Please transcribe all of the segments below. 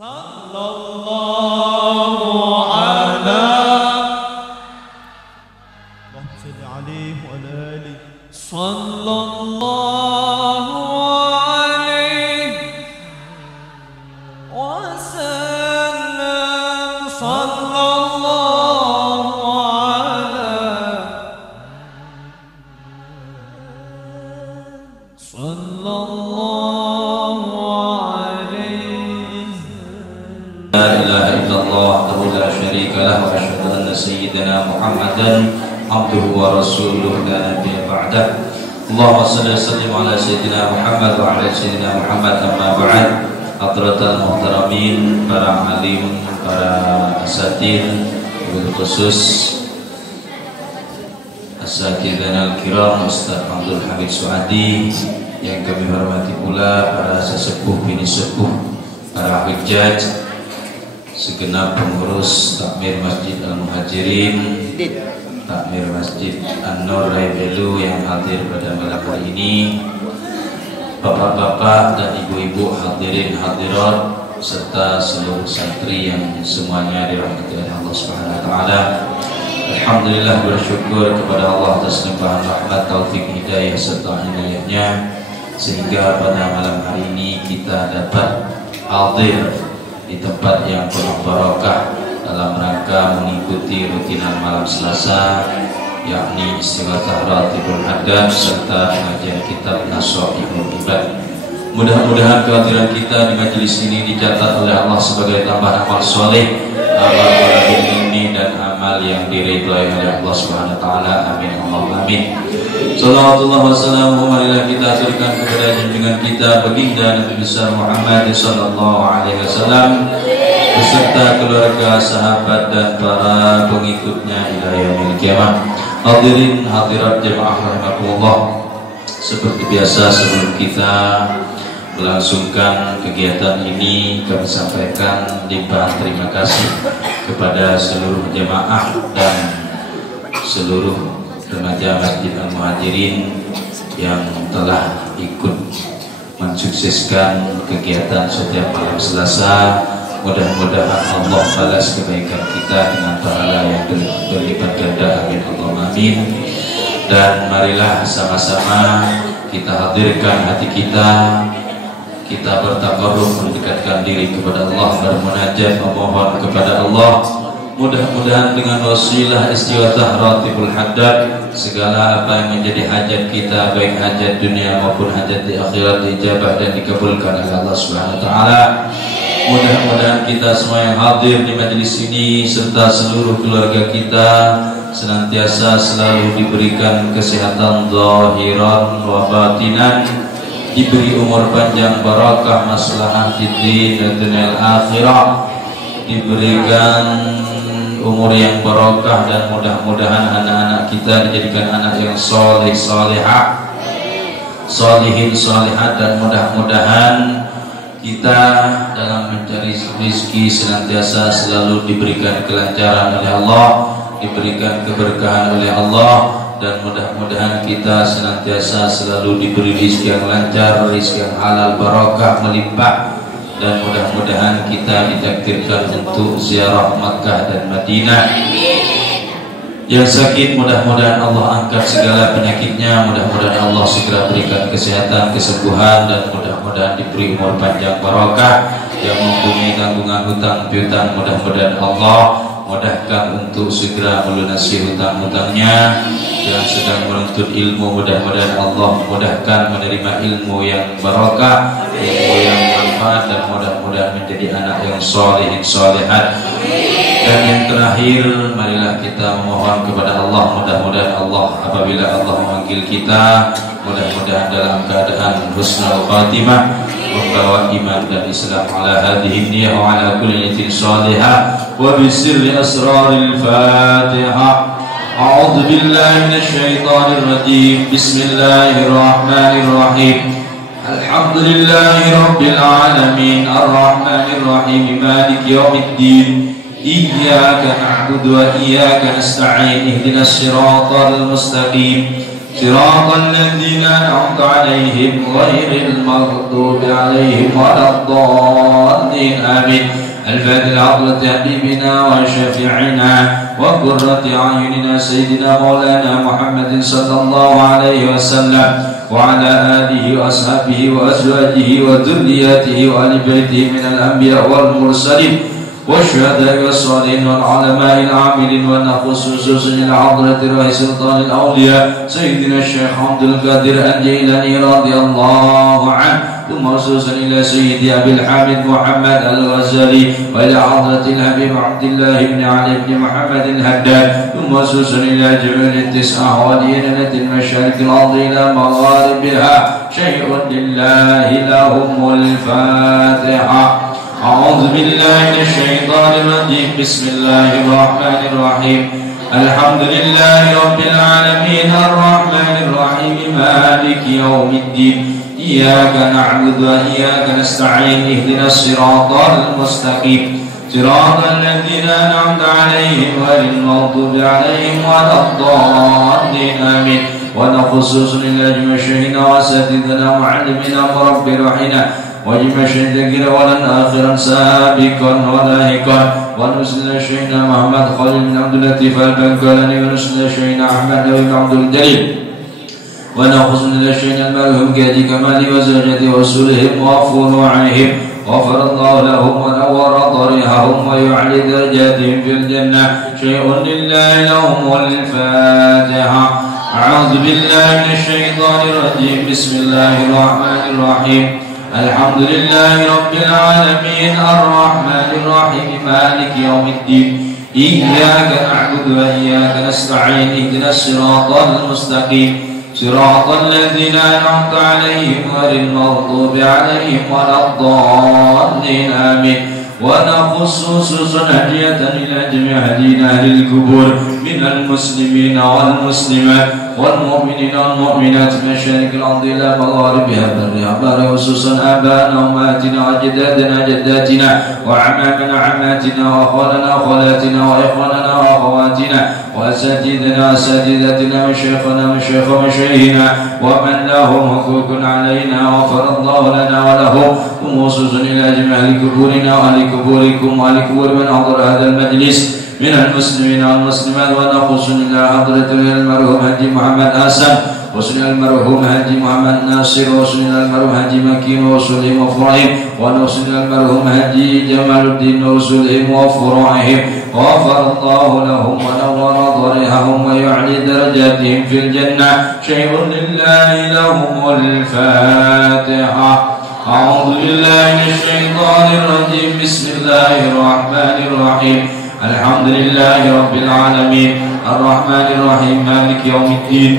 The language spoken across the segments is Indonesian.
sallallahu ala salli alaihi wa alihi sallallahu alaihi wasallam sallallahu ala sallallahu alaihi La ilaha illallah wahdahu la syarika lahu wa asyhadu anna sayyidina Muhammadan abduhu wa rasuluhu la nabiyya ba'dah. Allahumma shalli wa sallim ala sayyidina Muhammad wa ala sayyidina Muhammad amma ba'd. Hadratal muhtaramin, para alim, para asatidz, bil khusus asatidz al-kiram Ustaz Abdul Hamid Suadi yang kami hormati pula para sesepuh bini sepuh, para hujjaj, segenap pengurus takmir Masjid Al-Muhajirin, takmir Masjid An-Nur Raibelu yang hadir pada malam hari ini, bapak-bapak dan ibu-ibu hadirin hadirat serta seluruh santri yang semuanya dirahmati oleh Allah Subhanahu wa taala. Alhamdulillah, bersyukur kepada Allah atas limpahan rahmat, taufik, hidayah serta inayahnya sehingga pada malam hari ini kita dapat hadir di tempat yang penuh barokah dalam rangka mengikuti rutinan malam Selasa, yakni istighatsah ratibul hadad serta pengajian kitab Nasaihul Ibad. Mudah-mudahan kehadiran kita di majelis ini dicatat oleh Allah sebagai tambahan amal soleh, amal ilmi dan amal yang diridhai oleh Allah Subhanahu wa taala. Amin Allahumma amin. Sallallahu wasallam marilah kita aturkan kepada junjungan kita baginda Nabi besar Muhammad sallallahu alaihi wasallam beserta keluarga, sahabat dan para pengikutnya ila yaumil qiyamah. Hadirin hadirat jemaah rahimakumullah, seperti biasa sebelum kita melangsungkan kegiatan ini kami sampaikan limpahan terima kasih kepada seluruh jemaah dan seluruh remaja Masjid Al-Muhajirin yang telah ikut mensukseskan kegiatan setiap malam Selasa. Mudah-mudahan Allah balas kebaikan kita dengan pahala yang berlipat ganda. Amin Allahumma amin. Dan marilah sama-sama kita hadirkan hati kita bertakarruf, mendekatkan diri kepada Allah, bermunajat, memohon kepada Allah. Mudah-mudahan dengan wasilah istighatsah ratibul hadad segala apa yang menjadi hajat kita, baik hajat dunia maupun hajat di akhirat, dijabah dan dikabulkan oleh Allah Subhanahu wa taala. Mudah-mudahan kita semua yang hadir di majelis ini serta seluruh keluarga kita senantiasa selalu diberikan kesehatan zahiran wa batinan, diberi umur panjang, barakah, maslahah di din dan akhirah, diberikan umur yang barokah, dan mudah-mudahan anak-anak kita dijadikan anak yang soleh, solehah, solihin, solehat, dan mudah-mudahan kita dalam mencari rezeki senantiasa selalu diberikan kelancaran oleh Allah, diberikan keberkahan oleh Allah, dan mudah-mudahan kita senantiasa selalu diberi rezeki yang lancar, rezeki yang halal, barokah, melimpah, dan mudah-mudahan kita ditakdirkan untuk ziarah Makkah dan Madinah. Yang sakit mudah-mudahan Allah angkat segala penyakitnya, mudah-mudahan Allah segera berikan kesehatan, kesembuhan, dan mudah-mudahan diberi umur panjang barokah. Yang mempunyai tanggungan hutang piutang, mudah-mudahan Allah mudahkan untuk segera melunasi hutang-hutangnya. Yang sedang menuntut ilmu, mudah-mudahan Allah mudahkan menerima ilmu yang barokah, ilmu yang manfaat, dan mudah-mudahan menjadi anak yang soleh, solehat. Dan yang terakhir, marilah kita memohon kepada Allah, mudah-mudahan Allah apabila Allah memanggil kita, mudah-mudahan dalam keadaan husnul khatimah, membawa iman dan Islam, ala hadhihi niyyah wa ala kulli niyatin salihah wa bi sirri asraril Fatihah. A'udzu billahi minasyaitonir rajim. Bismillahirrahmanirrahim. Alhamdulillahi rabbil alamin, arrahmanir rahim, maliki yaumiddin. Iyyaka na'budu wa iyyaka nasta'in, ihdinas siratal mustaqim, صراط الذين أنعمت عليهم غير المغضوب عليهم ولا الضالين آمين. الفاتحة حضرة حبيبنا وشفيعنا وقرة أعيننا سيدنا مولانا محمد صلى الله عليه وسلم وعلى آله وأصحابه وأزواجه وذرياته وآل بيته من الأنبياء والمرسلين والشهداء والصالحين والعلماء العاملين ونخص خصوصا إلى حضرة رئيس سلطان الأولياء سيدنا الشيخ عبد القادر الجيلاني رضي الله عنه، ثم خصوصا إلى سيدي أبي الحامد محمد الغزالي وإلى حضرة الحبيب عبد الله بن علي بن محمد الهداد، ثم خصوصا إلى جميع التسعة ودينة المشارق الأرض إلى مغاربها شيء لله لهم الفاتحة. أعوذ بالله من الشيطان الرجيم. بسم الله الرحمن الرحيم. الحمد لله رب العالمين الرحمن الرحيم مالك يوم الدين إياك نعبد وإياك نستعين اهدنا الصراط المستقيم صراط الذين أنعمت عليهم غير المغضوب عليهم ولا الضالين آمين. ونخصص لله شيخنا وأساتذتنا ومعلمنا ورب روحنا وجمع شيخنا ولن آخرا سابقا ولاهقا ونسل شيخنا محمد خالد بن عبد اللطيف البنكالاني ونسل شيخنا أحمد بن عبد الجليل ونخص لشيخنا المرحوم كادي كمالي وزوجته ورسولهم وفروعهم غفر الله لهم ونور ضريحهم ويعلي درجاتهم في الجنة شيء لله لهم والفاتحة. أعوذ بالله من الشيطان الرجيم. بسم الله الرحمن الرحيم. الحمد لله رب العالمين الرحمن الرحيم مالك يوم الدين إياك نعبد وإياك نستعين اهدنا الصراط المستقيم صراط الذين أنعمت عليهم غير المغضوب عليهم ولا الضالين آمين. ونخص خصوصا هدية إلى جميع أهلنا أهل القبور من المسلمين والمسلمات والمؤمنين والمؤمنات من مشارق الأرض إلى مغاربها برها بحرها خصوصا آبائنا وأمهاتنا وأجدادنا جداتنا وعمامنا عماتنا وأخوالنا وخالاتنا وإخواننا وأخواتنا وأساتذتنا وأساتذتنا وشيخنا وشيخ مشايخنا ومن لهم حقوق علينا غفر الله لنا ولهم. وخصوصا إلى جميع قبورنا وأهل قبوركم وأهل قبور من حضر هذا المجلس من المسلمين والمسلمات. ونخص إلى حضرة المرحوم حاجي محمد حسن وصل المرحوم حاجي محمد ناصر وصل المرحوم حاجي مكين وصلهم وفرعهم ونوصل المرحوم حاجي جمال الدين وصلهم وفرعهم غفر الله لهم ونور ضريحهم ويعلي درجاتهم في الجنة شيء لله لهم الفاتحة. أعوذ بالله من الشيطان الرجيم. بسم الله الرحمن الرحيم. الحمد لله رب العالمين الرحمن الرحيم مالك يوم الدين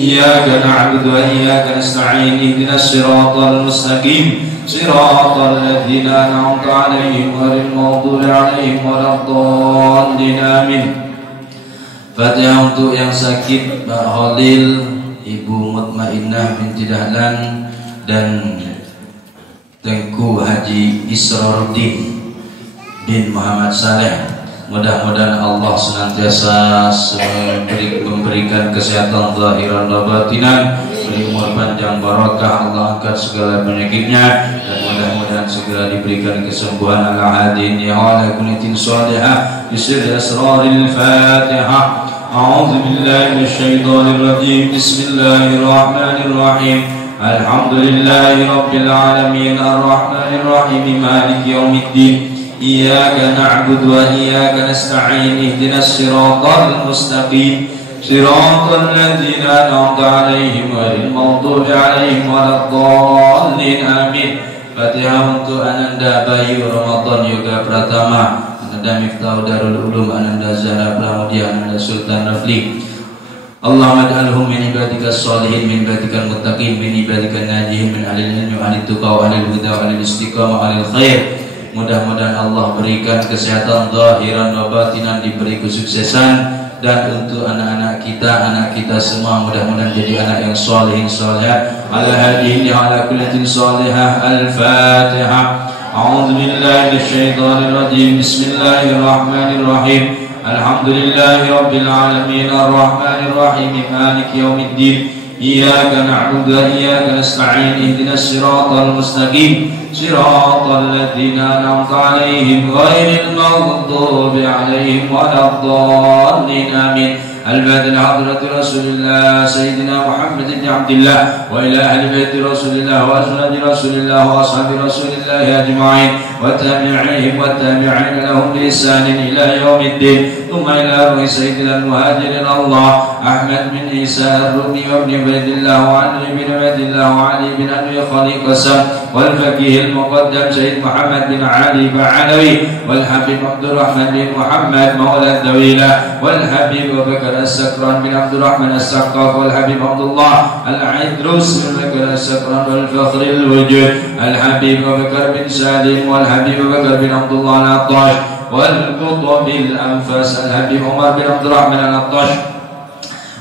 إياك نعبد وإياك نستعين اهدنا الصراط المستقيم صراط الذين أنعمت عليهم غير المغضوب عليهم ولا الضالين آمين. Fatihah untuk yang sakit Mbak Khalil, Ibu Mutmainnah binti Dahlan dan Tengku Haji Isroruddin bin Muhammad Saleh. Mudah-mudahan Allah senantiasa memberikan kesehatan zahiran dan batinan, beri umur panjang barakah, Allah angkat segala penyakitnya dan mudah-mudahan segera diberikan kesembuhan ala hadin ya ala kunatin salihah bisir asraril Fatihah. A'udzu billahi minasyaitonir rajim. Bismillahirrahmanirrahim. Alhamdulillahi rabbil alamin arrahmanir rahim maliki yaumiddin إياك نعبد وإياك نستعين اهدنا الصراط المستقيم صراط الذين أنعمت عليهم غير المغضوب عليهم ولا الضالين آمين. Fatihah untuk Ananda Bayu Ramadan Yoga Pratama, Ananda Miftah Darul Ulum, Ananda Zahra Pramudia, Ananda Sultan Rafli. Allahumma ij'alhum min ibadika as-salihin min ibadika al-muttaqin min ibadika an-najihin min ahlil ilmi wa ahlil tuqa wa ahlil huda wa ahlil istiqamah wa ahlil khair. Mudah-mudahan Allah berikan kesehatan zahiran wa batinan, diberi kesuksesan, dan untuk anak-anak kita semua mudah-mudahan jadi anak yang salihin salihah ala hadihi ala kullatin salihah. Al-Fatihah. A'udzu billahi minasyaitonir rajim. Bismillahirrahmanirrahim. الحمد لله رب العالمين الرحمن الرحيم مالك يوم الدين إياك نعبد وإياك نستعين اهدنا الصراط المستقيم صراط الذين أنعمت عليهم غير المغضوب عليهم ولا الضالين آمين. الفاتحة لحضرة رسول الله سيدنا محمد بن عبد الله وإلى أهل بيت رسول الله وأزواج رسول الله وأصحاب رسول الله أجمعين وتابعيهم والتابعين لهم بإحسان إلى يوم الدين. ثم إلى روح سيدنا المهاجرين الله أحمد بن عيسى الرومي وابن عبيد الله وعلي بن عبيد الله وعلي بن أبي خليق قسم والفقيه المقدم سيد محمد بن علي بعلوي والحبيب عبد الرحمن بن محمد مولى الدويلة والحبيب بكر السكران بن عبد الرحمن السقاف والحبيب عبد الله العيدروس بن بكر السكران والفخر الوجود الحبيب بكر بن سالم والحبيب بكر بن عبد الله العطاش والقطب الأنفاس الحبيب عمر بن عبد الرحمن العطاش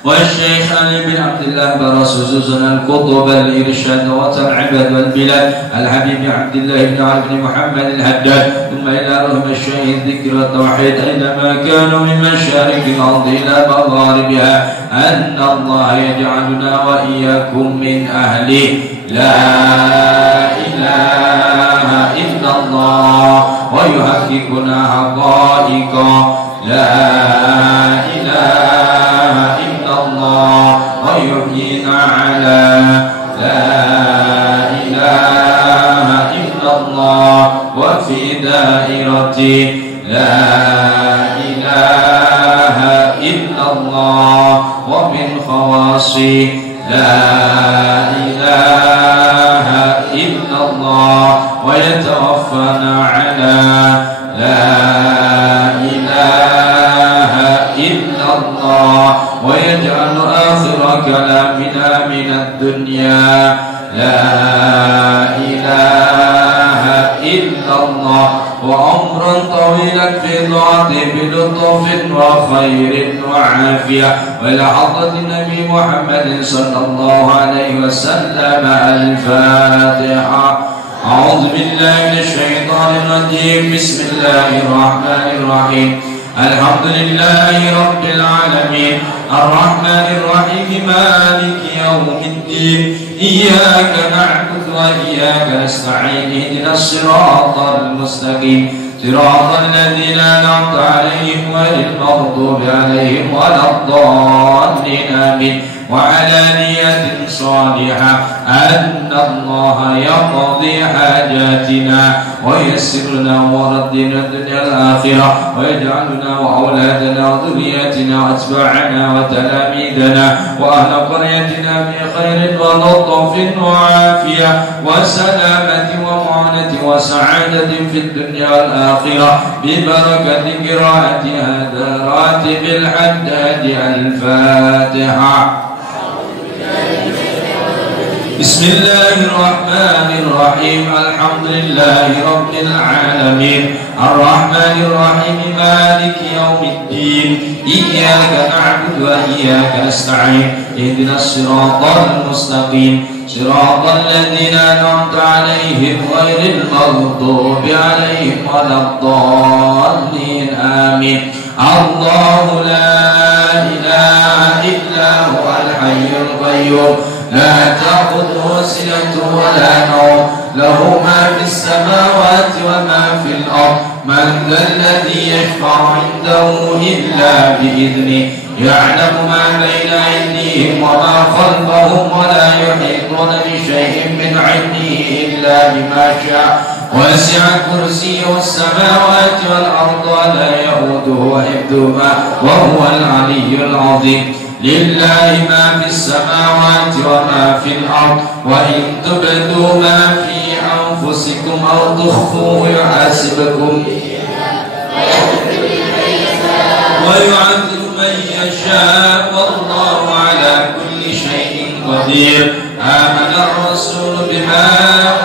والشيخ علي بن عبد الله برس زوزنا القطب الإرشاد والعباد والبلاد الحبيب عبد الله بن علي بن محمد الهداد. ثم إلى رحم الشهيد ذكر التوحيد أينما كانوا من مشارق الأرض إلى مغاربها أن الله يجعلنا وإياكم من أهله. لا إله إلا الله ويحققنا حقائق لا إله إلا الله ويحيينا على لا إله إلا الله وفي دائرة لا إله إلا الله ومن خواص لا إله إلا الله ويتوفانا على لا إله إلا الله ويجعل آخر كلامنا من الدنيا لا إله إلا الله وعمرا طويلا في طاعته بلطف وخير وعافية وإلى حضرة النبي محمد صلى الله عليه وسلم. الفاتحة. أعوذ بالله من الشيطان الرجيم. بسم الله الرحمن الرحيم. الحمد لله رب العالمين الرحمن الرحيم مالك يوم الدين إياك نعبد وإياك نستعين اهدنا الصراط المستقيم صراط الذين أنعمت عليهم غير المغضوب عليهم ولا الضالين آمين. وعلى نية صالحة أن الله يقضي حاجاتنا ويسر لنا أمور الدين والدنيا الآخرة ويجعلنا وأولادنا وذرياتنا وأتباعنا وتلاميذنا وأهل قريتنا بخير ولطف وعافية وسلامة ومعونة وسعادة في الدنيا والآخرة ببركة قراءة هذا راتب الحداد. الفاتحة. بسم الله الرحمن الرحيم. الحمد لله رب العالمين الرحمن الرحيم مالك يوم الدين إياك نعبد وإياك نستعين اهدنا الصراط المستقيم صراط الذين أنعمت عليهم غير المغضوب عليهم ولا الضالين آمين. الله لا إله إلا هو الحي القيوم لا تأخذه سنة ولا نوم له ما في السماوات وما في الأرض. من ذا الذي يشفع عنده إلا بإذنه يعلم ما بين أيديهم وما خلفهم ولا يحيطون بشيء من علمه إلا بما شاء وسع كرسيه السماوات والأرض ولا يئوده حفظهما وهو العلي العظيم. لله ما في السماوات وما في الأرض وإن تبدوا ما في أنفسكم أو تخفوه يحاسبكم ويعذب من يشاء والله على كل شيء قدير. آمن الرسول بما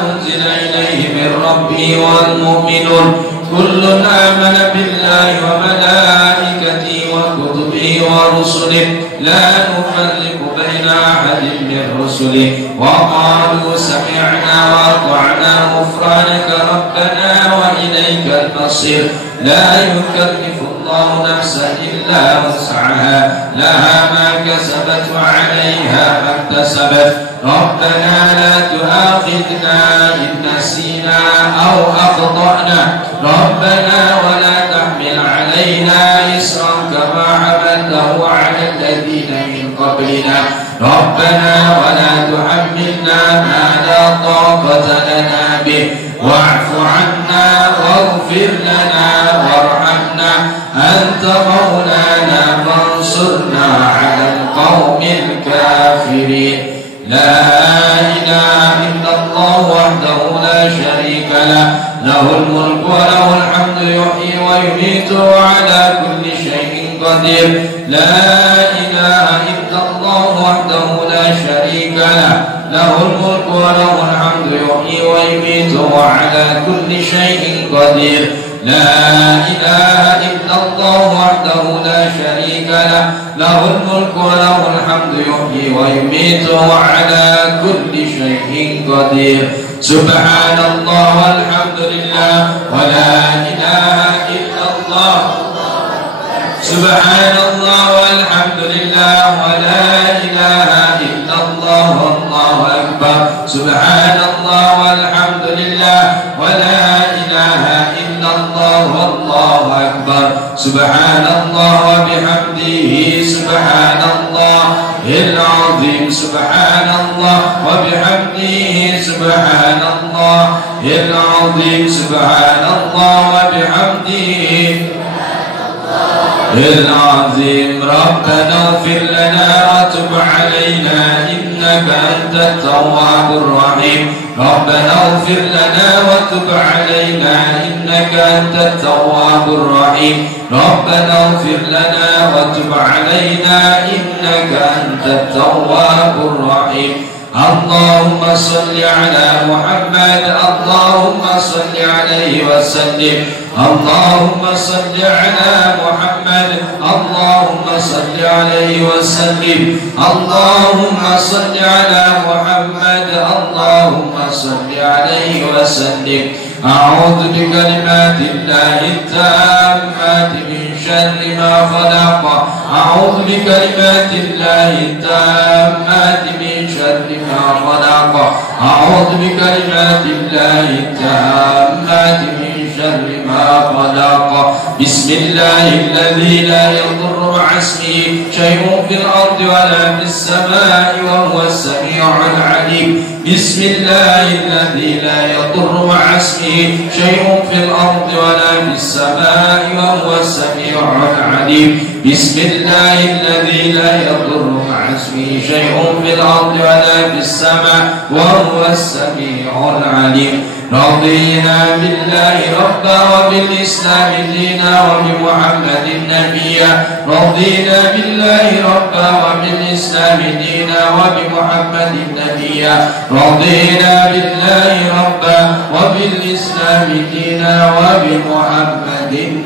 أنزل إليه من ربه والمؤمنون كل آمن بالله وملائكته وكتبه ورسله لا نفرق بين أحد من رسله وقالوا سمعنا وأطعنا غفرانك ربنا وإليك المصير. لا يكلف الله نفسا إلا وسعها لها ما كسبت وعليها ما اكتسبت ربنا لا تؤاخذنا إن نسينا أو أخطأنا ربنا ولا تحمل علينا إصرا كما حملته على الذين من قبلنا ربنا ولا تحملنا ما لا طاقة لنا به واعف عنا واغفر لنا وارحمنا أنت مولانا فانصرنا على القوم الكافرين لا إله إلا الله وحده لا شريك له له الملك وله الحمد يحيي ويميت وعلى كل شيء قدير لا إله إلا الله وحده لا شريك له له الملك وله الحمد يحيي ويميت وعلى كل شيء قدير لا إله إلا الله وحده لا شريك له له الملك وله الحمد يحيي ويميت وعلى كل شيء قدير سبحان الله والحمد لله ولا إله إلا الله سبحان الله والحمد لله ولا إله إلا الله والله أكبر سبحان الله والحمد لله ولا إله إلا الله والله أكبر سبحان الله وبحمده سبحان الله العظيم سبحان الله وبحمده سبحان الله العظيم سبحان الله وبحمده العظيم ربنا اغفر لنا وتب علينا إنك أنت التواب الرحيم ربنا اغفر لنا وتب علينا إنك أنت التواب الرحيم ربنا اغفر لنا وتب علينا إنك أنت التواب الرحيم اللهم صل على محمد اللهم صل عليه وسلم اللهم صل على محمد اللهم صل عليه وسلم اللهم صل على محمد اللهم صل عليه وسلم أعوذ بكلمات الله التامات من شر ما خلق أعوذ بكلمات الله التامات من شر ما خلق أعوذ بكلمات الله التامات من شر ما خلق بسم الله الذي لا يضر مع اسمه شيء في الأرض ولا في السماء وهو السميع العليم بسم الله الذي لا يضر مع اسمه شيء في الأرض ولا في السماء وهو السميع العليم بسم الله الذي لا يضر مع اسمه شيء في الأرض ولا في السماء وهو السميع العليم رضينا بالله ربا وبالإسلام دينا وبمحمد نبيا رضينا بالله ربا وبالإسلام دينا وبمحمد نبيا رضينا بالله ربا وبالإسلام دينا وبمحمد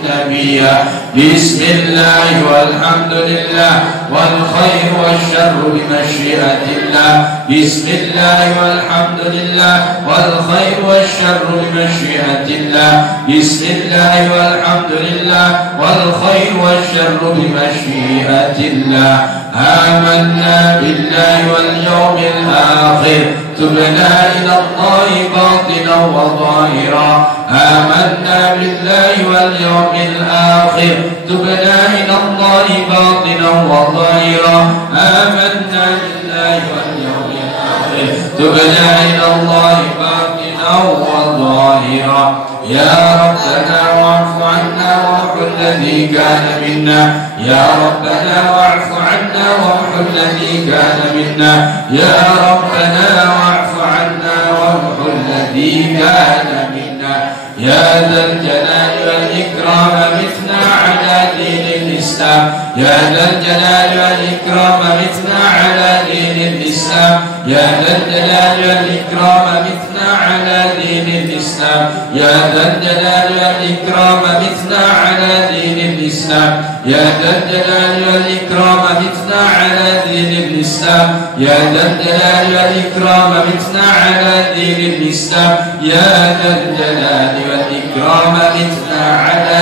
نبيا بسم الله والحمد لله والخير والشر بمشيئة الله بسم الله والحمد لله والخير والشر بمشيئة الله بسم الله والحمد لله والخير والشر بمشيئة الله آمنا بالله واليوم الآخر تبنا إلى الله باطنا وظاهرا آمنا بالله واليوم الآخر تبنا إلى الله باطنا وظاهرا آمنا بالله واليوم الآخر تبنا إلى الله باطنا وظاهرا يا ربنا واعف عنا وامحو الذي كان منا يا ربنا واعف عنا وامحو الذي كان منا يا ربنا واعف عنا وامحو الذي كان منا يا ذا الجلال والإكرام متنا على دين الإسلام يا ذا الجلال والإكرام متنا على دين الإسلام يا ذا الجلال والإكرام متنا على دين الإسلام يا ذا الجلال والإكرام متنا على دين الإسلام يا ذا الجلال والإكرام متنا على دين الإسلام يا ذا الجلال والإكرام متنا على دين الإسلام يا ذا الجلال والإكرام متنا على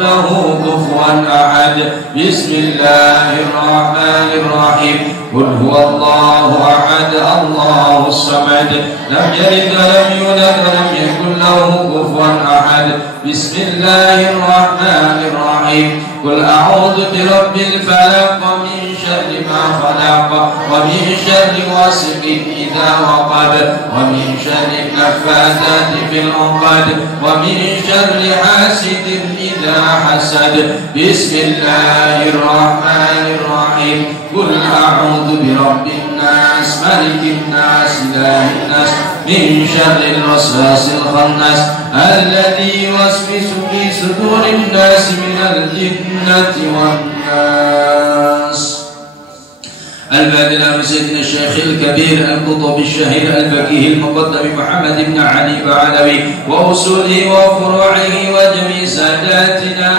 له كفوا أحد. بسم الله الرحمن الرحيم. قل هو الله أحد الله الصمد لم يلد ولم يولد ولم يكن له كفوا أحد. بسم الله الرحمن الرحيم. قل أعوذ برب الفلق من شر ما خلق ومن شر غاسق إذا وقب ومن شر النفاثات في العقد ومن شر حاسد إذا حسد. بسم الله الرحمن الرحيم. قل أعوذ برب الناس ملك الناس إله الناس من شر الوسواس الخناس الذي يوسوس في صدور الناس من الجنة والناس. البادئ سيدنا الشيخ الكبير القطب الشهير الفقيه المقدم محمد بن علي بعلوي وأصوله وفروعه وجميع ساداتنا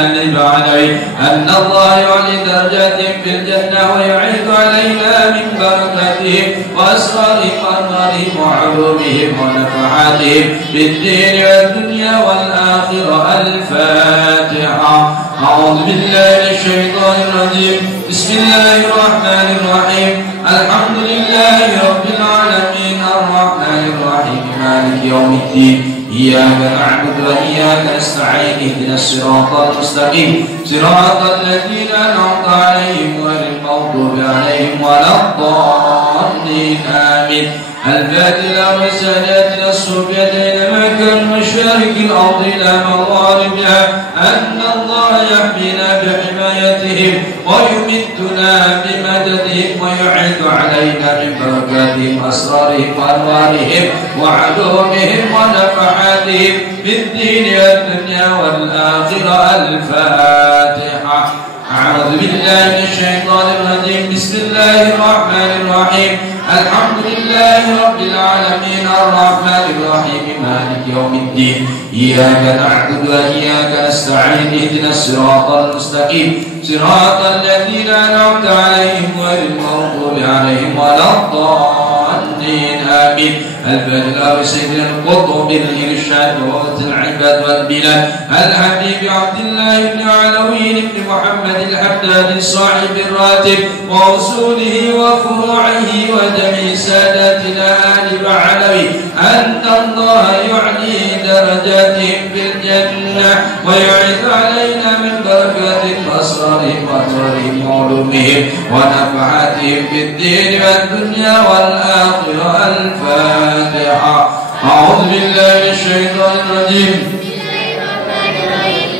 آل بعلوي أن الله يعلي درجاتهم في الجنة ويعيد علينا من بركاتهم وأسرارهم وأنوارهم وعلومهم ونفحاتهم في الدين والدنيا والآخرة. الفاتحة. أعوذ بالله من الشيطان الرجيم. بسم الله الرحمن الرحيم. الحمد لله رب العالمين الرحمن الرحيم مالك يوم الدين. إياك نعبد وإياك نستعين اهدنا الصراط المستقيم صراط الذين أنعمت عليهم غير المغضوب عليهم ولا الضالين آمين. البادئ والسادات الصوفية إلى مكان مشارق الأرض إلى مغاربها أن الله يحمينا بحمايتهم ويمدنا بمددهم ويعيد علينا من بركاتهم أسرارهم وأنوارهم وعلومهم ونفحاتهم في الدين والدنيا والآخرة. الفاتحة. أعوذ بالله من الشيطان الرجيم. بسم الله الرحمن الرحيم. الحمد لله رب العالمين الرحمن الرحيم مالك يوم الدين. إياك نعبد وإياك نستعين اهدنا الصراط المستقيم صراط الذين أنعمت عليهم غير المغضوب عليهم ولا الضالين آمين. البلاغ سيدنا القطب الإرشاد ووقت العباد والبلاد الحبيب عبد الله بن علوي بن محمد الحداد صاحب الراتب وأصوله وفروعه وجميع ساداتنا آل بعلوي أن الله يعلي درجاتهم في الجنة ويعيد علينا من بركات أسرارهم وأسرارهم وعلومهم ونفحاتهم في الدين والدنيا والآخرة. الفاتحة. أعوذ بالله من الشيطان الرجيم.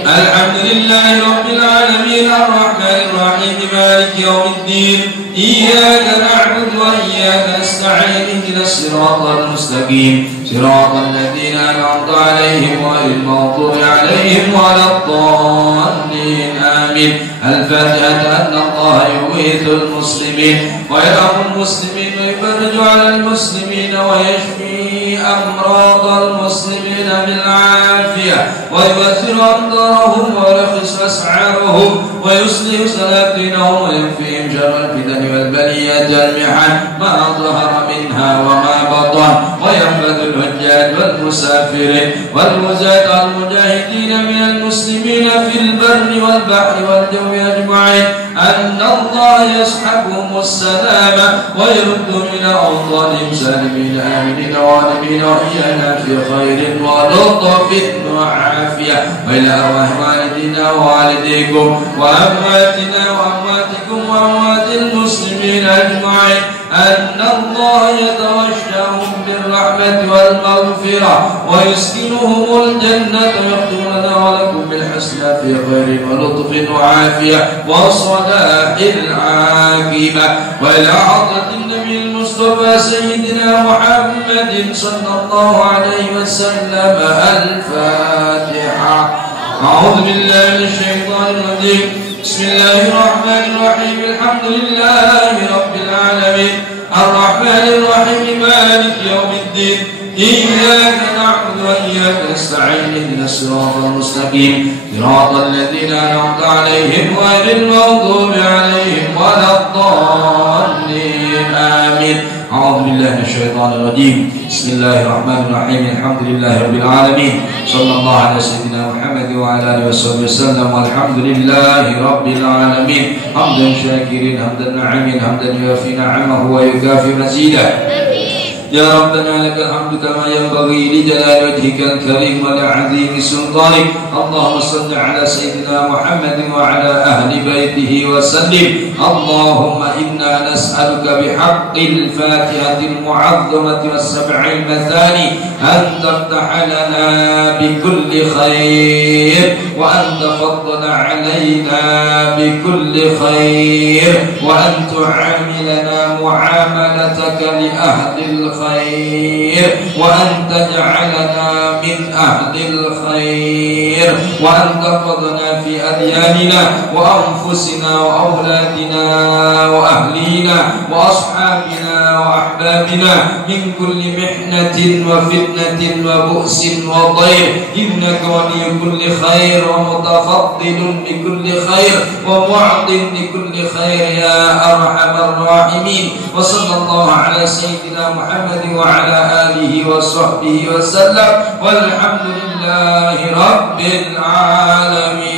الحمد لله رب العالمين الرحمن الرحيم مالك يوم الدين. إياك نعبد وإياك نستعين اهدنا الصراط المستقيم صراط الذين أنعمت عليهم غير المغضوب عليهم ولا الضالين آمين. الفاتحة. أن الله يغيث المسلمين ويرحم المسلمين ويفرج على المسلمين ويشفي أمراض المسلمين بالعافية ويبصر أمطارهم ويرخص أسعارهم ويصلح سلاطينهم ويكفيهم شر الفتن والبليات والمحن ما ظهر منها وما بطن ويحفظ الحجاج والمسافرين والغزاة والمجاهدين من المسلمين في البر والبحر والجو أجمعين أن الله يسحبهم السلام ويردهم إلى أوطانهم سالمين آمنين غانمين وإيانا في خير ولطف وعافية وإلى أرواح والدينا ووالديكم وأمواتنا وأمواتكم وأموات المسلمين أجمعين أن الله يتغشاهم بالرحمة والمغفرة ويسكنهم الجنة ويختم لنا ولكم بالحسنى في خير ولطف وعافية وصلاح العاقبة. وإلى حضرة النبي المصطفى سيدنا محمد صلى الله عليه وسلم. الفاتحة. أعوذ بالله من الشيطان الرجيم. بسم الله الرحمن الرحيم. الحمد لله رب العالمين الرحمن الرحيم مالك يوم الدين. إياك نعبد وإياك نستعين اهدنا الصراط المستقيم صراط الذين أنعمت عليهم غير المغضوب عليهم ولا الضالين آمين. أعوذ بالله من الشيطان الرجيم. بسم الله الرحمن الرحيم. الحمد لله رب العالمين. صلى الله على سيدنا محمد وعلى آله وصحبه وسلم. والحمد لله رب العالمين. حمدا شاكرين حمدا ناعمين حمدا يوافي نعمه ويكافي مزيده. يا ربنا لك الحمد كما ينبغي لجلال وجهك الكريم ولعظيم سلطانك. اللهم صل على سيدنا محمد وعلى أهل بيته وسلم. اللهم إنا نسألك بحق الفاتحة المعظمة والسبع المثاني أن تفتح لنا بكل خير وأن تفضل علينا بكل خير وأن تعاملنا معاملتك لأهل الخير وأن تجعلنا من أهل الخير وأن تحفظنا في أدياننا وأنفسنا وأولادنا وأهلينا وأصحابنا وأحبابنا من كل محنة وفتنة وبؤس وضير إنك ولي كل خير ومتفضل بكل خير ومعط لكل خير يا أرحم الراحمين. وصلى الله على سيدنا محمد وعلى آله وصحبه وسلم والحمد لله رب العالمين.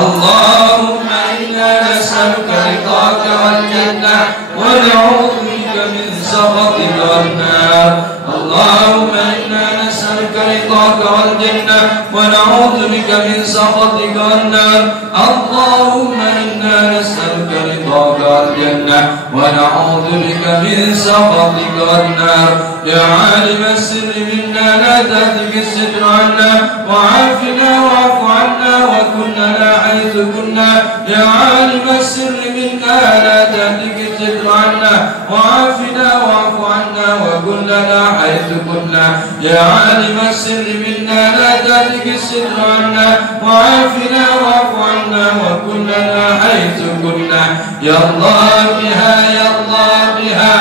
اللهم إنا نسألك رضاك والجنة ونعوذ بك من سخطك والنار. اللهم إنا نسألك رضاك والجنة ونعوذ بك من سخطك والنار. اللهم إنا نسألك رضاك والجنة ونعوذ بك من سخطك والنار. يا عالم السر منا لا تهتك الستر عنا وعافنا واعف عنا وكن لنا حيث كنا. يا عالم السر منا لا تهتك الستر عنا وعافنا واعف عنا وكن لنا حيث كنا. يا عالم السر منا لا تهتك الستر عنا وعافنا واعف عنا وكن لنا حيث كنا. يا الله بها يا الله بها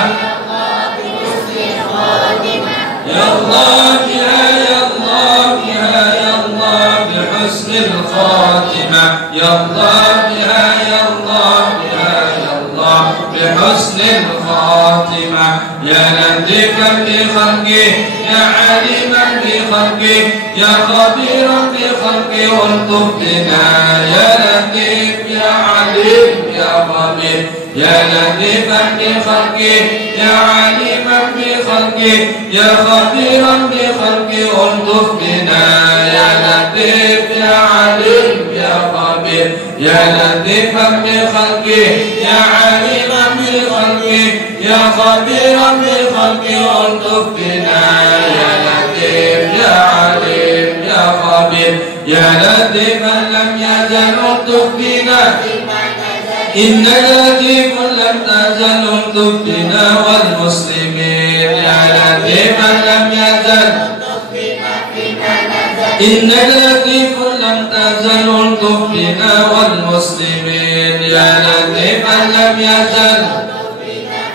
يا الله بها يا الله بها يا الله بحسن الخاتمة. يا الله بها يا الله بها يا الله بحسن الخاتمة. يا لطيفا بخلقه يا عليما بخلقه يا خبيرا بخلقه والطف بنا. يا لطيف يا عليم يا خبير يا لطيفا بخلقه يا عليما بخلقه يا خبيرا بخلقه والطف بنا. يا لطيف يا عليم يا خبير يا لطيفا بخلقه يا عليما بخلقه يا خبيرا بخلقه والطف بنا. يا لطيف يا عليم يا خبير يا لطيفا لم يزل الطف بنا. إن لطيف لم تزل الطف بنا والمسلمين. يا لطيفا لم يزل إن لطيف لم تزل الطف بنا والمسلمين. يا لطيفا لم يزل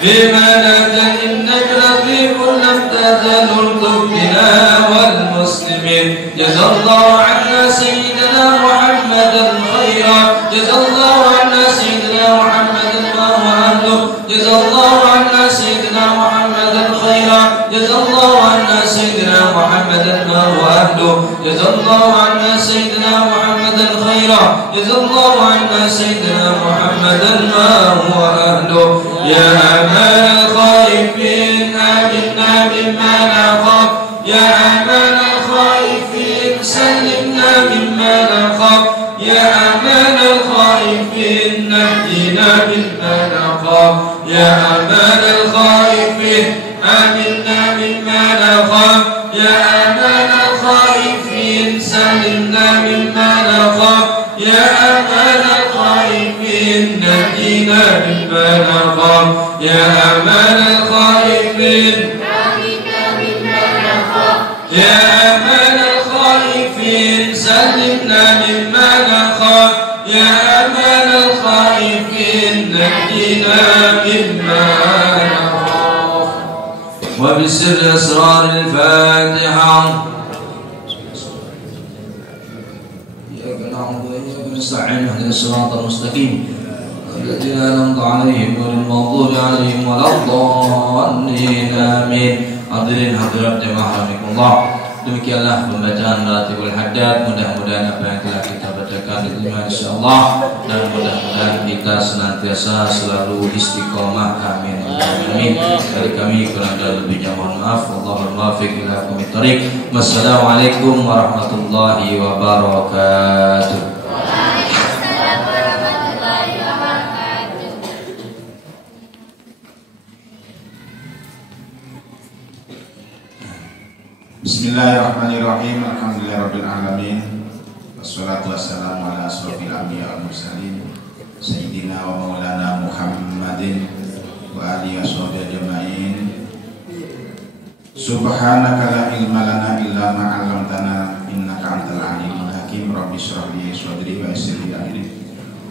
بما نزل إنك لطيف لم تزل الطف بنا والمسلمين. جزا الله عنا سيدنا محمدا خيرا. جزا الله عنا سيدنا محمدا ما هو أهله. جزا الله عنا سيدنا محمدا خيرا. جزا الله عنا سيدنا محمدا ما هو أهله. جزا الله عنا سيدنا محمدا خيرا. جزا الله عنا سيدنا محمدا ما هو أهله. يا أمان الخائفين آمنا مما نخاف. يا أمان الخائفين سلمنا مما نخاف. يا أمان الخائفين نجينا مما نخاف. يا أمان الخائفين آمنا مما نخاف. يا أمان الخائفين سلمنا مما نخاف. يا أمان الخائفين نجينا مما نخاف. يا أمان الخائفين آمنا مما نخاف. يا أمان الخائفين سلمنا مما نخاف. يا أمان الخائفين نجينا مما نخاف. وبسر أسرار الفاتحة. إياك نعبد وإياك نستعين اهدنا الصراط المستقيم الذين أنعمت عليهم غير المغضوب عليهم ولا الضالين آمين. Hadirin hadirat jemaah rahimakumullah, demikianlah pembacaan Ratibul Haddad. Mudah-mudahan apa yang telah kita bacakan diterima insyaallah, dan mudah-mudahan kita senantiasa selalu istiqomah. Amin. Amin. Dari kami kurang dan lebihnya mohon maaf. Wallahul muwaffiq ila aqwamit thoriq. Wassalamualaikum warahmatullahi wabarakatuh. Bismillahirrahmanirrahim. Alhamdulillahirabbil alamin. Wassalatu wassalamu ala asrofil anbiya wal mursalin sayyidina wa maulana Muhammadin wa alihi washabihi ajmain. Subhanaka la ilma lana illa ma 'allamtana innaka antal alimul hakim. Rabbi shrah li sadri wa yassir li amri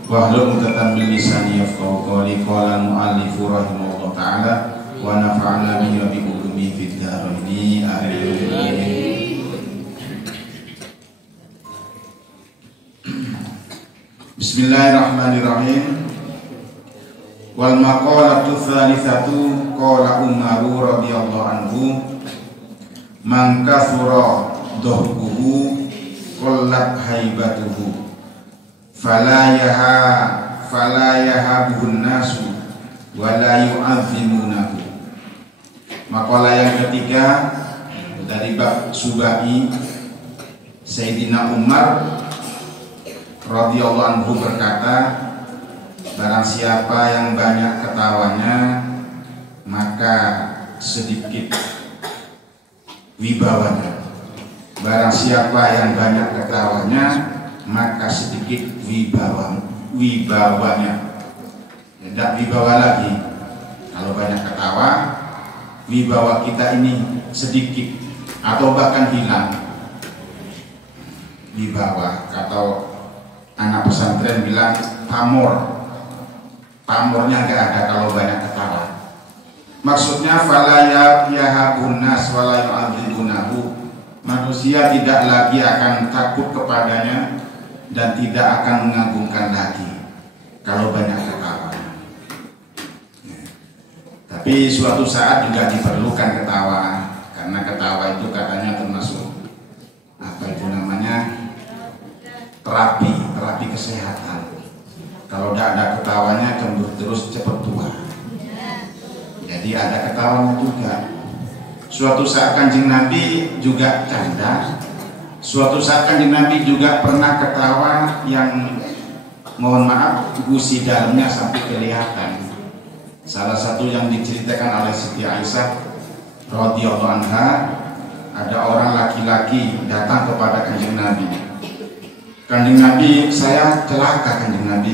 wahlul 'uqdatam min lisani yafqahu qawli. Qala al-mu'allif rahimahullah ta'ala wa nafa'na bihi wa bi ulumi fid dharain. Amin. Bismillahirrahmanirrahim. Wal maqalatu tsalitsatu qala Umaru radhiyallahu anhu man kathura dhahbuhu qallat haibatuhu fala yahabuhun nasu wa la yu'azzimunahu. Makalah yang ketiga dari bab Subai, Sayyidina Umar radhiyallahu anhu berkata, barang siapa yang banyak ketawanya maka sedikit wibawanya. Barang siapa yang banyak ketawanya maka sedikit wibawanya. Tidak wibawa lagi. Kalau banyak ketawa, wibawa kita ini sedikit atau bahkan hilang. Wibawa, atau anak pesantren bilang pamornya nggak ada kalau banyak ketawa. Maksudnya fala yahabun nas wala yu'adzibunahu. Manusia tidak lagi akan takut kepadanya dan tidak akan mengagungkan lagi kalau banyak ketawa. Tapi suatu saat juga diperlukan ketawa, karena ketawa itu katanya termasuk apa itu namanya, terapi kesehatan. Kalau tidak ada ketawanya cemburu terus cepat tua. Jadi ada ketawanya juga. Suatu saat Kanjeng Nabi juga canda. Suatu saat Kanjeng Nabi juga pernah ketawa yang mohon maaf gusi dalamnya sampai kelihatan. Salah satu yang diceritakan oleh Siti Aisyah radhiyallahu anha, ada orang laki-laki datang kepada Kanjeng Nabi. Kanjeng Nabi, saya celaka Kanjeng Nabi.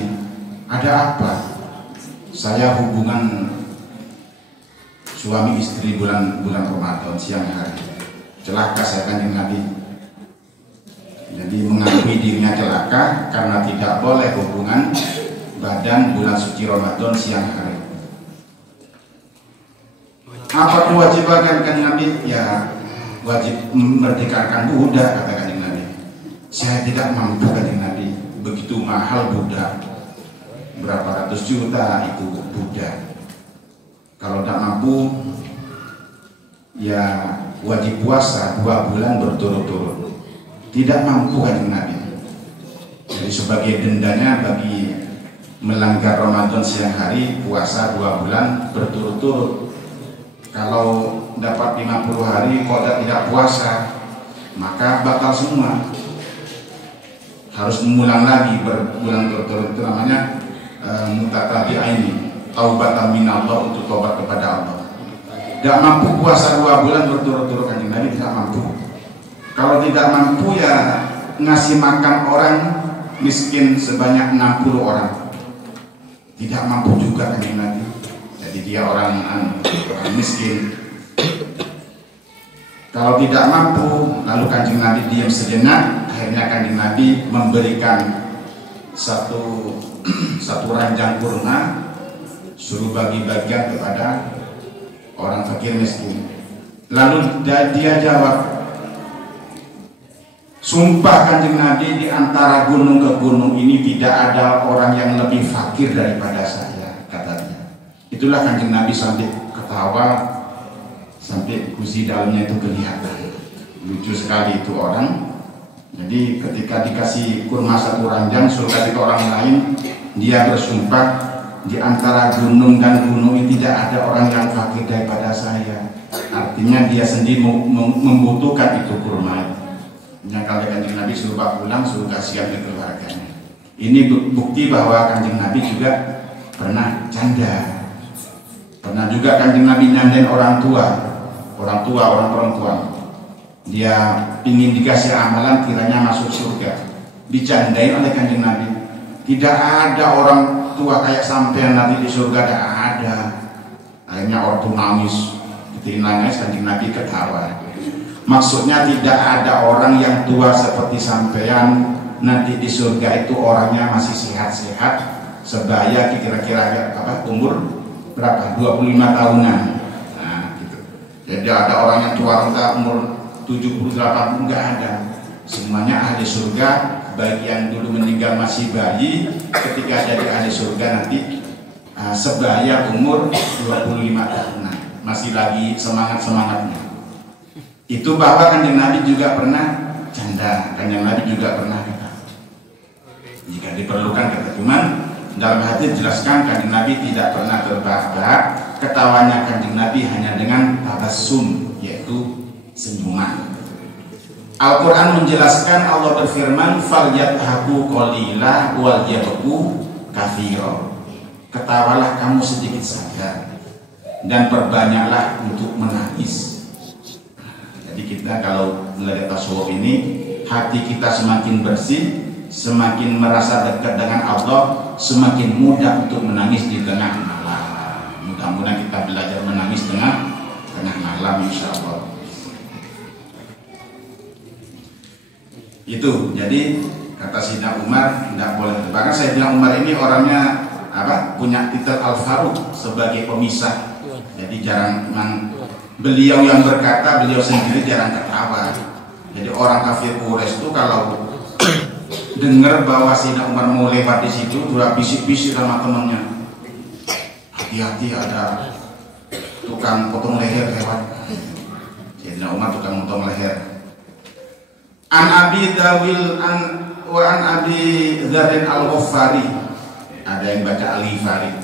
Ada apa? Saya hubungan suami istri bulan Ramadan siang hari. Celaka saya Kanjeng Nabi. Jadi mengakui dirinya celaka karena tidak boleh hubungan badan bulan suci Ramadan siang hari. Apa kewajiban Kanjeng Nabi? Ya wajib memerdekakan budak, kata Kanjeng Nabi. Saya tidak mampu Kanjeng Nabi, begitu mahal budak, berapa ratus juta itu budak. Kalau tidak mampu, ya wajib puasa 2 bulan berturut-turut. Tidak mampu Kanjeng Nabi. Jadi sebagai dendanya bagi melanggar Ramadan siang hari, puasa 2 bulan berturut-turut. Kalau dapat 50 hari kok tidak puasa, maka batal semua. Harus mengulang lagi berbulan berturut-turut, itu namanya mutatabi'aini, taubatan minallah, untuk tobat kepada Allah. Tidak mampu puasa 2 bulan berturut-turut Kanjeng Nabi tidak mampu. Kalau tidak mampu ya ngasih makan orang miskin sebanyak 60 orang. Tidak mampu juga Kanjeng Nabi. Jadi dia orang miskin. Kalau tidak mampu, lalu Kanjeng Nabi diam sejenak. Akhirnya Kanjeng Nabi memberikan satu ranjang kurma, suruh bagi-bagian kepada orang fakir miskin. Lalu dia jawab, Sumpah Kanjeng Nabi, di antara gunung ke gunung ini tidak ada orang yang lebih fakir daripada saya, katanya. Itulah Kanjeng Nabi sampai ketawa, sampai gusi dalamnya itu kelihatan. Lucu sekali itu orang. Jadi ketika dikasih kurma satu ranjang, surga itu orang lain, dia bersumpah, di antara gunung dan gunung ini tidak ada orang yang fakir daripada saya. Artinya dia sendiri membutuhkan itu kurma. Yang kalau Kanjeng Nabi suruh pulang, suruh kasihan ke keluarganya. Ini bukti bahwa Kanjeng Nabi juga pernah canda. Pernah juga Kanjeng Nabi nyandain orang tua. Orang perempuan. Dia ingin dikasih amalan kiranya masuk surga. Dicandain oleh Kanjeng Nabi. Tidak ada orang tua kayak sampean nanti di surga, tidak ada. Akhirnya ortu nangis. Ketika nangis Kanjeng Nabi ketawa. Maksudnya tidak ada orang yang tua seperti sampean nanti di surga itu orangnya masih sehat-sehat, sebaya kira-kira umur berapa? 25 tahunan. Nah, gitu. Jadi ada orang yang tua renta umur 70-80 enggak ada. Semuanya ahli surga, baik yang dulu meninggal masih bayi, ketika jadi ahli surga nanti sebaya umur 25 tahunan, masih lagi semangat-semangatnya. Itu bahwa Kanjeng Nabi juga pernah canda, Kanjeng Nabi juga pernah kata. Jika diperlukan kata, cuman dalam hati jelaskan Kanjeng Nabi tidak pernah terbahak-bahak. Ketawanya Kanjeng Nabi hanya dengan tabassum, yaitu senyuman. Al-Quran menjelaskan, Allah berfirman, falyadhaku qalila wal yabku katsira. Ketawalah kamu sedikit saja dan perbanyaklah untuk menangis. Jadi kita kalau melihat tasawuf ini, hati kita semakin bersih, semakin merasa dekat dengan Allah, semakin mudah untuk menangis di tengah malam. Mudah-mudahan kita belajar menangis tengah malam, insya Allah. Itu jadi kata Sayyidina Umar tidak boleh. Bahkan Sayyidina Umar ini orangnya punya titel Al-Faruq sebagai pemisah. Jadi jarang beliau yang berkata, beliau sendiri jarang ketawa. Jadi orang kafir Quraisy itu kalau dengar bahwa Sayyidina Umar mau lewat di situ, sudah bisik-bisik sama temannya, hati-hati ada tukang potong leher lewat. Sayyidina Umar tukang potong leher. An Abi Dawil an Abi Dzar al-Ghifari, ada yang baca Al-Ghifari.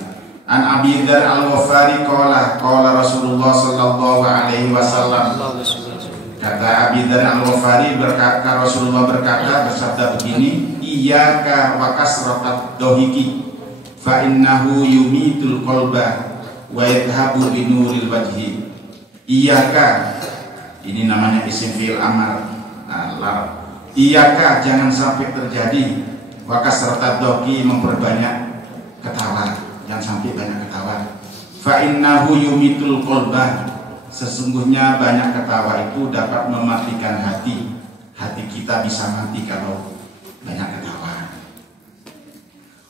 An Abi Dzar al-Ghifari qala Rasulullah sallallahu alaihi wasallam. Kata Abi Dzar al-Ghifari, berkata Rasulullah berkata, bersabda begini, iyyaka wa kasratat dhahiki fa innahu yumitul qalba wa yadhhabu bi nuril wajhi. Iyyaka, ini namanya isim fi'il amar. Iyyaka, jangan sampai terjadi wa kasratat dhahiki, memperbanyak ketawa. Jangan sampai banyak ketawa. Fa innahu yumitul qalba, sesungguhnya banyak ketawa itu dapat mematikan hati. Hati kita bisa mati kalau banyak ketawa.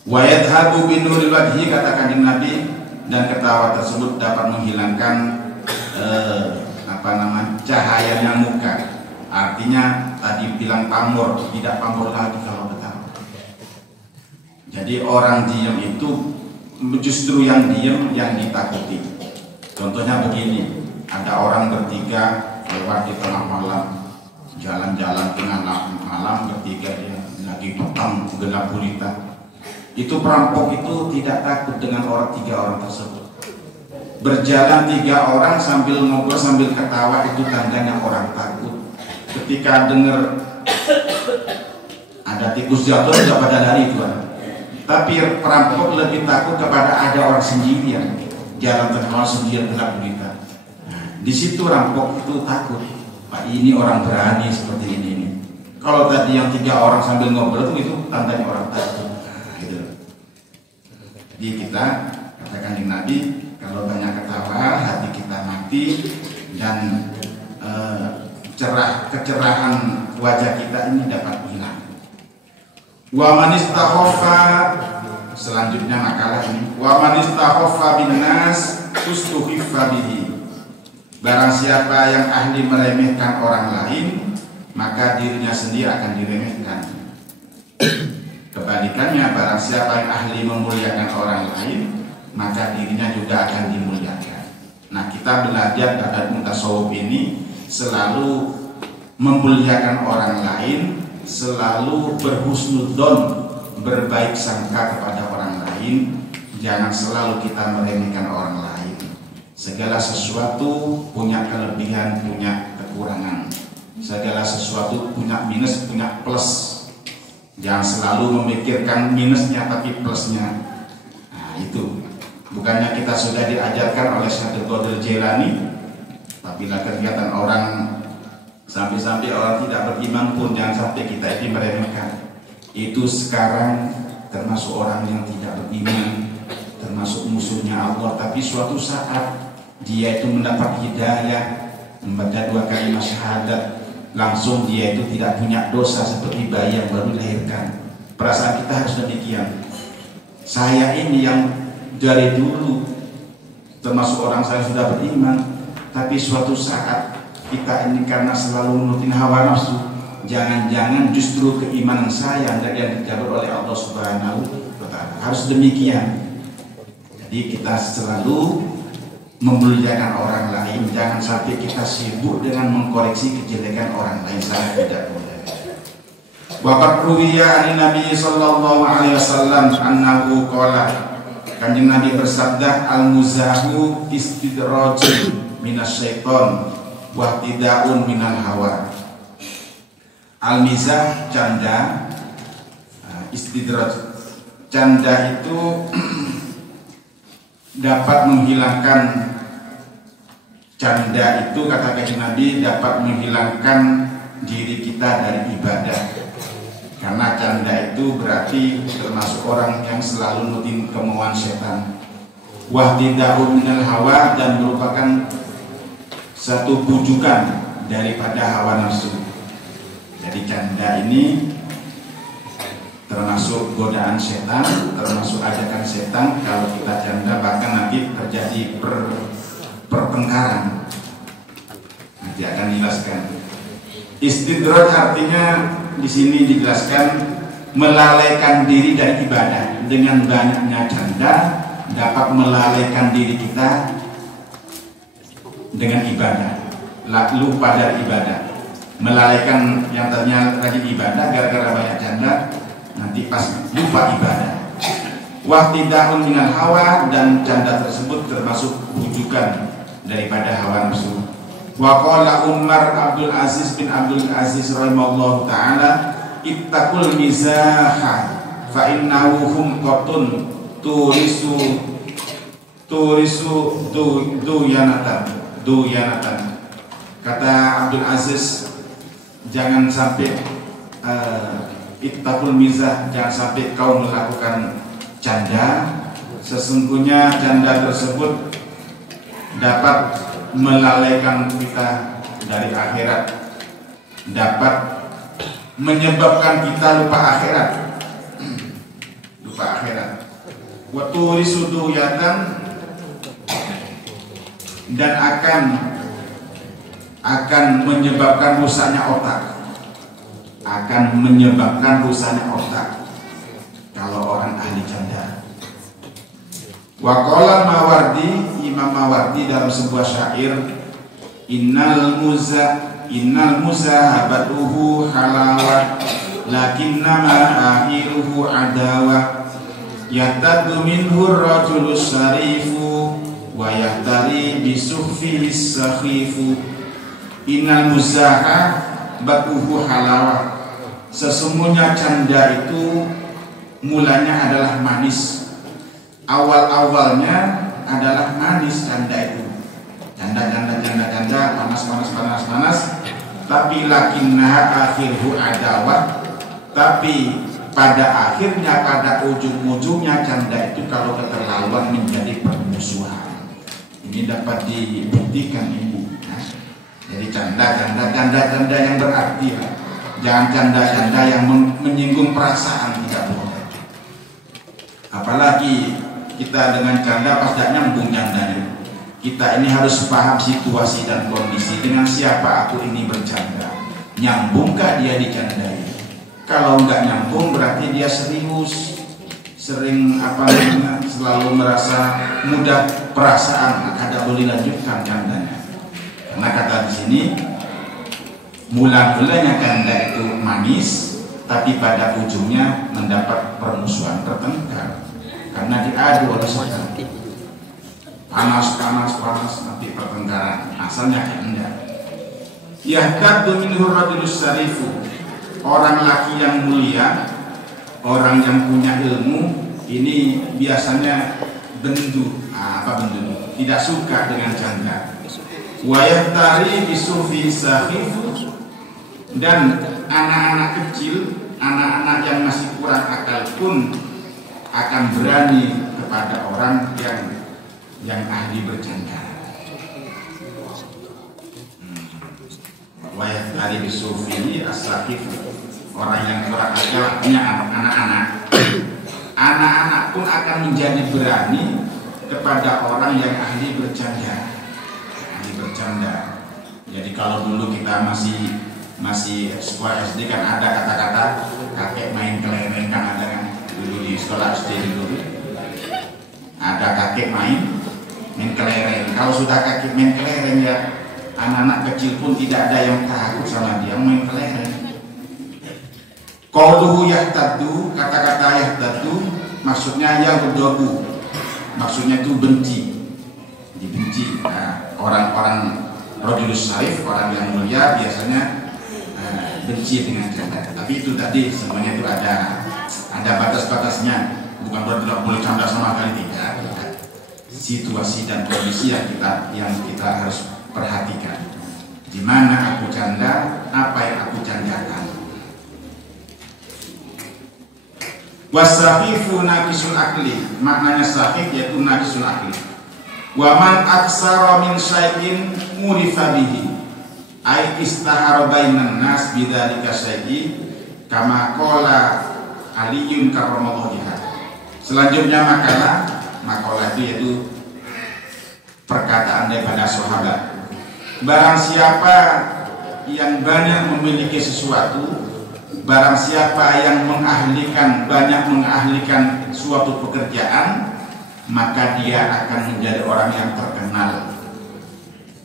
Wa yadhhabu bi nuril wajhi, kata Kanjeng Nabi, dan ketawa tersebut dapat menghilangkan cahayanya muka. Artinya tadi bilang pamor, tidak pamor lagi kalau ketawa. Jadi orang diam itu justru yang diem yang ditakuti. Contohnya begini, ada orang bertiga lewat di tengah malam, jalan-jalan tengah malam bertiga, dia lagi petang gelap gulita. Itu perampok itu tidak takut dengan tiga orang tersebut. Berjalan tiga orang sambil ngobrol sambil ketawa, itu tandanya orang takut. Ketika dengar ada tikus jatuh, sudah pada lari tuan. Tapi perampok lebih takut kepada ada orang sendirian jalan tengah sendirian gelap gulita. Di situ rampok itu takut. Pak, ini orang berani seperti ini. Kalau tadi yang tiga orang sambil ngobrol itu tandanya orang takut. Gitu. Jadi kita katakan di Nabi, kalau banyak ketawa hati kita mati dan kecerahan wajah kita ini dapat hilang. Wa man istakhaffa, selanjutnya makalah ini, wa man istakhaffa bin nas ustukhiffa bihi. Barang siapa yang ahli meremehkan orang lain, maka dirinya sendiri akan diremehkan. Kebalikannya, barang siapa yang ahli memuliakan orang lain, maka dirinya juga akan dimuliakan. Nah, kita belajar dari tasawuf ini selalu memuliakan orang lain, selalu berhusnudzon, berbaik sangka kepada orang lain. Jangan selalu kita meremehkan orang lain. Segala sesuatu punya kelebihan, punya kekurangan. Segala sesuatu punya minus, punya plus. Jangan selalu memikirkan minusnya tapi plusnya. Nah, itu. Bukannya kita sudah diajarkan oleh Syekh Qadir Jailani, apabila kegiatan orang sampai-sampai orang tidak beriman pun jangan sampai kita ini meremehkan. Itu sekarang termasuk orang yang tidak beriman, termasuk musuhnya Allah. Tapi suatu saat dia itu mendapat hidayah, membaca 2 kalimat syahadat, langsung dia itu tidak punya dosa seperti bayi yang baru dilahirkan. Perasaan kita harus demikian. Saya ini yang dari dulu termasuk orang saya sudah beriman, tapi suatu saat kita ini karena selalu menurutin hawa nafsu, jangan-jangan justru keimanan saya yang dijabar oleh Allah Subhanahu wa Ta'ala. Harus demikian. Jadi kita selalu memuliakan orang lain, jangan sampai kita sibuk dengan mengkoreksi kejelekan orang lain. Saya tidak boleh. Waqad ruwiya an Nabi sallallahu alaihi wasallam annahu qala, Kanjeng Nabi bersabda, al-muzahu istidrajun minasyaiton wa tidaun minal hawa. Al-mizah canda, istidraj canda itu dapat menghilangkan, canda itu kata Kanjeng Nabi dapat menghilangkan diri kita dari ibadah. Karena canda itu berarti termasuk orang yang selalu nurutin kemauan setan. Wahtidahu minal hawa, dan merupakan satu bujukan daripada hawa nafsu. Jadi canda ini termasuk godaan setan, termasuk ajakan setan. Kalau kita canda bahkan nanti terjadi pertengkaran. Nanti akan dijelaskan. Istidraj artinya di sini dijelaskan melalaikan diri dari ibadah. Dengan banyaknya canda dapat melalaikan diri kita dengan ibadah, lupa dari ibadah. Melalaikan yang tadinya rajin ibadah gara-gara banyak canda, nanti pas lupa ibadah. Wahtidaun minal hawa, dan canda tersebut termasuk rujukan daripada hawa nafsu. Wa qala Umar Abdul Aziz bin Abdul Aziz rahimahullah ta'ala, ittaqul mizaha fa innahu humqatun turisu duyanatan. Kata Abdul Aziz, jangan sampai ittaqul mizah, jangan sampai kau melakukan canda. Sesungguhnya canda tersebut dapat melalaikan kita dari akhirat, dapat menyebabkan kita lupa akhirat. Lupa akhirat. Wa turisu duyatan, dan akan menyebabkan rusaknya otak. Akan menyebabkan rusaknya otak kalau orang ahli canda. Wa qala Mawardi, Imam Mawardi dalam sebuah syair, innal muzahabatuhu halawat lakinnama akhiruhu adawah yahtadu minhu rajulu syarifu wa yahtari bisuhfihi sakhifu. Innal muzahabatuhu halawat, sesungguhnya canda itu mulanya adalah manis. Awal-awalnya adalah manis canda itu. Canda, panas. Tapi lakinnaha akhirhu adawah. Tapi pada akhirnya, pada ujung-ujungnya canda itu kalau keterlaluan menjadi permusuhan. Ini dapat dibuktikan ini. Jadi canda yang berarti. Jangan canda yang menyinggung perasaan, tidak boleh. Apalagi kita dengan canda pas tidak nyambung candanya. Kita ini harus paham situasi dan kondisi, dengan siapa aku ini bercanda, Nyambungkah dia dicandai? Kalau nggak nyambung berarti dia serius, sering selalu merasa mudah perasaan, maka tidak boleh lanjutkan candanya. Karena kata di sini mula-mulanya canda itu manis, tapi pada ujungnya mendapat permusuhan, bertengkar karena diadu oleh setan. Panas nanti pertengkaran, asalnya canda. Yahtadu minhu rajulus syarifu, orang laki yang mulia, orang yang punya ilmu, ini biasanya bendu, tidak suka dengan canda. Wa yahtari bisufi sahifu, dan anak-anak kecil, anak-anak yang masih kurang akal pun akan berani kepada orang yang ahli bercanda. Wayat dari bisufi as-sakif, orang yang kurang akal punya anak-anak. Anak-anak pun akan menjadi berani kepada orang yang ahli bercanda. Ahli bercanda. Jadi kalau dulu kita masih sekolah SD kan ada kata-kata kakek main kelereng, kan ada kan dulu di sekolah SD dulu. Ada kakek main kelereng. Kalau sudah kakek main kelereng ya, anak-anak kecil pun tidak ada yang takut sama dia main kelereng. Qauluhu yahtaddu, kata-kata yahtaddu maksudnya yang berdobu, maksudnya itu benci, dibenci. Nah, orang-orang rajulus syarif, orang yang mulia biasanya benci dengan canda. Tapi itu tadi semuanya itu ada batas-batasnya, bukan berarti tidak boleh canda sama sekali, tidak. Situasi dan kondisi yang kita harus perhatikan. Di mana aku canda, apa yang aku candakan. Wasahifu naqisul akli, maknanya sahih yaitu naqisul akli. Wa man aksara min syai'in murifa bihi, ai istahara bainan nas bidzalika syai'i kama qala Aliyun karramallahu wajhah. Selanjutnya makalah itu yaitu perkataan daripada sahabat. Barang siapa yang banyak memiliki sesuatu, barang siapa yang banyak mengahlikan suatu pekerjaan, maka dia akan menjadi orang yang terkenal.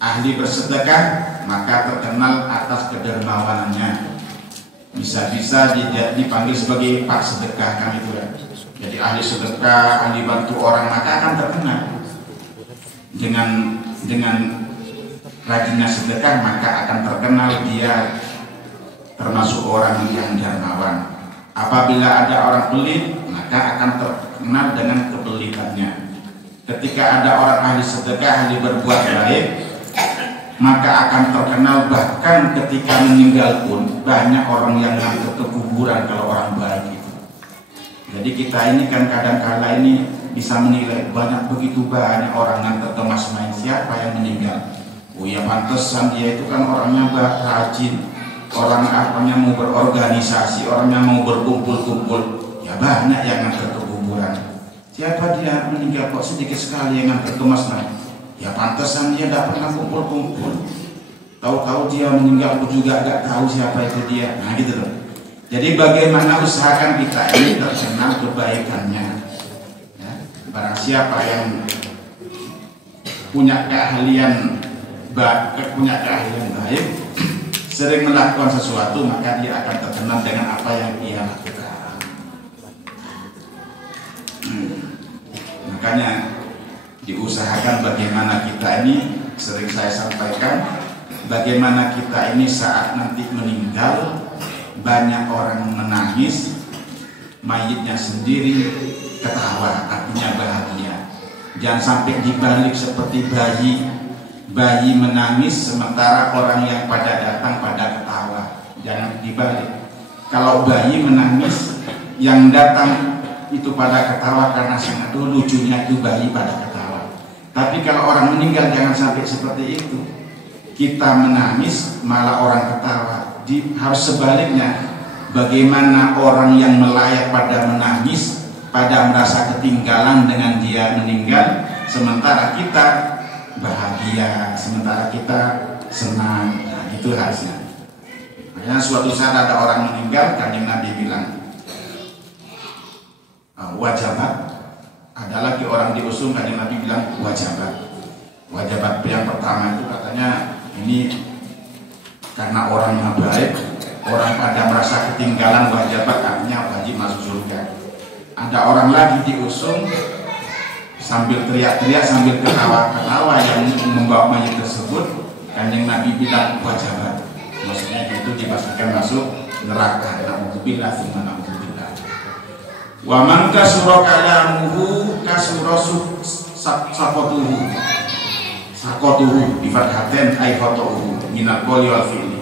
Ahli bersedekah, maka terkenal atas kedermawanannya. Bisa-bisa dipanggil sebagai pak sedekah, kan itu ya. Jadi ahli sedekah, ahli bantu orang, maka akan terkenal. Dengan rajinnya sedekah, maka akan terkenal dia termasuk orang yang dermawan. Apabila ada orang pelit, maka akan terkenal dengan kepelitannya. Ketika ada orang ahli sedekah, ahli berbuat baik, maka akan terkenal. Bahkan ketika meninggal pun banyak orang yang ngantar ke kuburan kalau orang baik itu. Jadi kita ini kan kadang-kala ini bisa menilai begitu banyak orang ngantar ke mas main, siapa yang meninggal. Oh ya pantesan dia itu kan orangnya rajin, orang apanya mau berorganisasi, orangnya mau berkumpul-kumpul. Ya banyak yang ngantar ke kuburan. Siapa dia meninggal kok sedikit sekali yang ngantar ke mas main. Ya pantesan dia tidak pernah kumpul-kumpul. Tahu-tahu dia meninggal pun juga gak tahu siapa itu dia. Nah gitu loh. Jadi bagaimana usahakan kita ini terkenal kebaikannya. Ya, barang siapa yang punya keahlian baik, sering melakukan sesuatu, maka dia akan terkenal dengan apa yang ia lakukan. Makanya diusahakan bagaimana kita ini, sering saya sampaikan, bagaimana kita ini saat nanti meninggal, banyak orang menangis, mayitnya sendiri ketawa, artinya bahagia. Jangan sampai dibalik seperti bayi menangis sementara orang yang pada datang pada ketawa. Jangan dibalik. Kalau bayi menangis, yang datang itu pada ketawa karena sangat lucunya itu bayi pada ketawa. Tapi kalau orang meninggal jangan sampai seperti itu. Kita menangis malah orang ketawa. Harus sebaliknya. Bagaimana orang yang melayat pada menangis, pada merasa ketinggalan dengan dia meninggal, sementara kita bahagia, sementara kita senang. Nah, itu harusnya. Maka Makanya suatu saat ada orang meninggal, Kanjeng Nabi bilang, wajabat. Ada lagi orang diusung, Kanjeng Nabi bilang wajabat. Wajabat yang pertama itu katanya ini karena orangnya baik, orang pada merasa ketinggalan wajabat, artinya wajib masuk surga. Ada orang lagi diusung sambil teriak-teriak, sambil ketawa-ketawa yang membawa mayat tersebut, Kanjeng Nabi bilang wajabat. Maksudnya itu dipastikan masuk neraka. Na'udzubillah tsumma na'udzubillah. Wa man kasura kalamuhu kasura sakotuhu bi fathatin ay fatuhu minal qawli wal fi'li.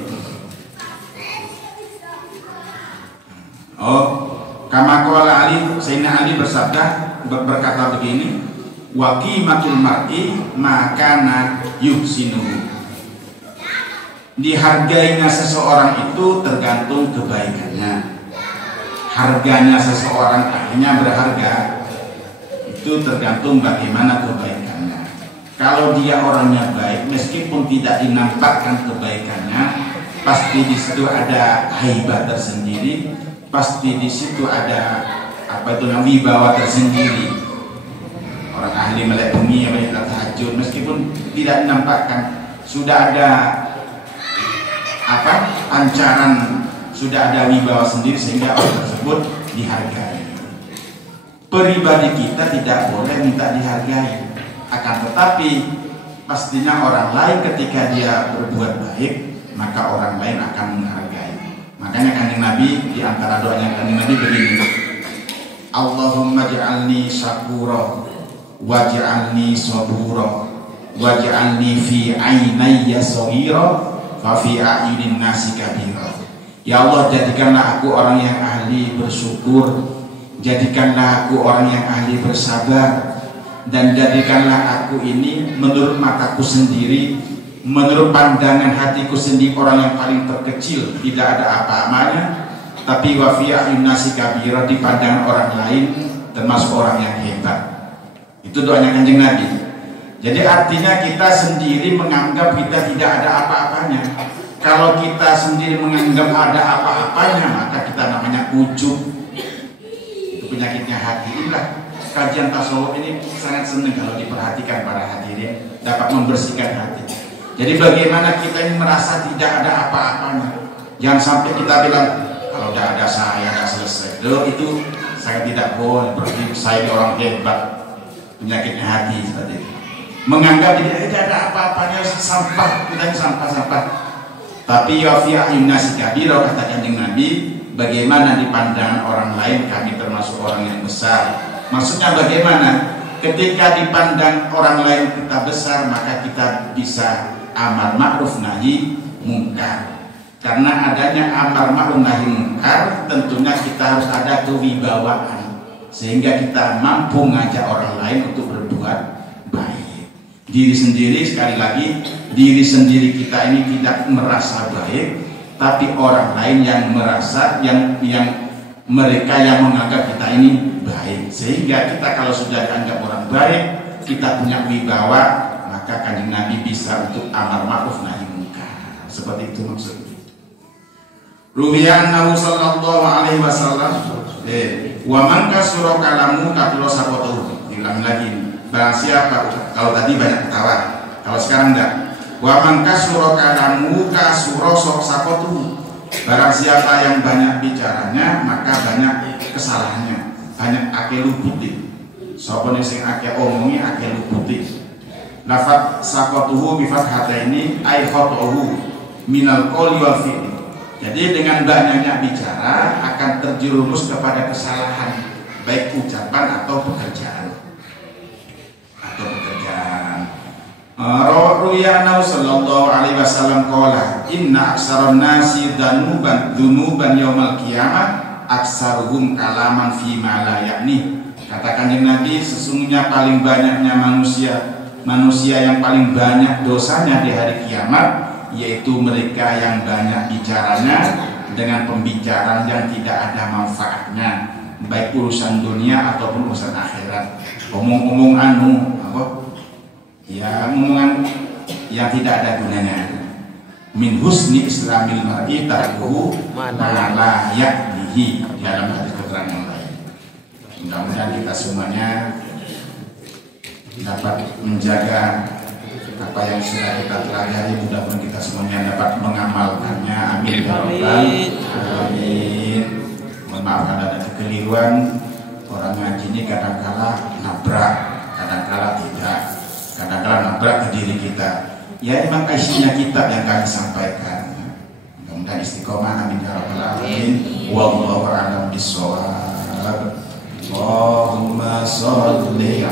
Kama qala Ali, Sayyidina Ali berkata begini, wa qimatul mar'i makana yuhsinuhu. Dihargainya seseorang itu tergantung kebaikannya. Harganya seseorang akhirnya berharga itu tergantung bagaimana kebaikannya. Kalau dia orangnya baik, meskipun tidak dinampakkan kebaikannya, pasti di situ ada haibah tersendiri, pasti di situ ada wibawa tersendiri. Orang ahli melek bumi, melek tahajud, meskipun tidak dinampakkan, sudah ada pancaran, sudah ada wibawa sendiri sehingga orang tersebut dihargai. Pribadi kita tidak boleh minta dihargai, akan tetapi pastinya orang lain ketika dia berbuat baik, maka orang lain akan menghargai. Makanya Kanjeng Nabi, di antara doanya Kanjeng Nabi begini, Allahumma ja'alni syakura waj'alni sabura waj'alni fi ainayya shaghira wa fi a'yunin nasi kabira. Ya Allah, jadikanlah aku orang yang ahli bersyukur, jadikanlah aku orang yang ahli bersabar, dan jadikanlah aku ini menurut mataku sendiri, menurut pandangan hatiku sendiri orang yang paling terkecil, tidak ada apa-apanya, tapi wa fi a'yunin nasi kabira, di pandangan orang lain termasuk orang yang hebat. Itu doanya Kanjeng Nabi. Jadi artinya kita sendiri menganggap kita tidak ada apa-apanya. Kalau kita sendiri menganggap ada apa-apanya, maka kita namanya ujub. Itu penyakitnya hati. Inilah kajian tasawuf ini sangat senang kalau diperhatikan para hadirin, dapat membersihkan hati. Jadi bagaimana kita ini merasa tidak ada apa-apanya. Jangan sampai kita bilang, kalau udah ada saya, udah selesai. Loh, itu saya tidak boleh, berarti saya orang hebat. Penyakitnya hati seperti itu. Menganggap tidak ada apa-apanya, sampah, kita ini sampah-sampah. Tapi ya fi a'yunnasi kabira, kata Kanjeng Nabi, bagaimana di pandangan orang lain kami termasuk orang yang besar. Maksudnya bagaimana? Ketika dipandang orang lain kita besar, maka kita bisa amar ma'ruf nahi mungkar. Karena adanya amar ma'ruf nahi mungkar, tentunya kita harus ada kewibawaan, sehingga kita mampu mengajak orang lain untuk berbuat baik. Diri sendiri, sekali lagi, diri sendiri kita ini tidak merasa baik, tapi orang lain yang merasa, yang mereka yang menganggap kita ini baik. Sehingga kita kalau sudah dianggap orang baik, kita punya wibawa, maka Kanjeng Nabi bisa untuk amar ma'ruf nahi mungkar. Seperti itu maksudnya. Ruwiyan sallallahu alaihi wasallam, wa man kasura kalamu katula sakotu. Diulang lagi. Barang siapa, kalau tadi banyak ketawa, kalau sekarang enggak. Wa man kasura kalamu kasura sakotu. Barang siapa yang banyak bicaranya, maka banyak kesalahannya, banyak akeh luputi. Sapa sing akeh omongi akeh luputi. Lafaz sakotuhu bi fathataini ay khatahu minal qawli wal fi'li. Jadi dengan banyaknya bicara akan terjerumus kepada kesalahan, baik ucapan atau pekerjaan. Ruyana sallallahu alaihi wasallam qala inna aksaron nasi dzunuban yaumal qiyamah aksaruhum kalaman fi ma la yakni. Kata Kanjeng Nabi, sesungguhnya paling banyaknya manusia yang paling banyak dosanya di hari kiamat yaitu mereka yang banyak bicaranya dengan pembicaraan yang tidak ada manfaatnya, baik urusan dunia ataupun urusan akhirat. Omong-omong omongan yang tidak ada gunanya. min husni islamil mar'i tarkuhu ma la ya'nihi, di dalam hadis keterangan yang lain. Mudah-mudahan kita semuanya dapat menjaga apa yang sudah kita pelajari, mudah-mudahan kita semuanya dapat mengamalkannya. Amin ya rabbal alamin. Mohon maaf ada kekeliruan. Orang ngaji ini kadang-kala nabrak, kadang-kala tidak, kadang-kala nabrak ke diri kita. Ya emang isinya kitab yang kami sampaikan. Mudah-mudahan istiqomah. Amin ya rabbal alamin. Wallahu a'lam bishawab. Allahumma sholli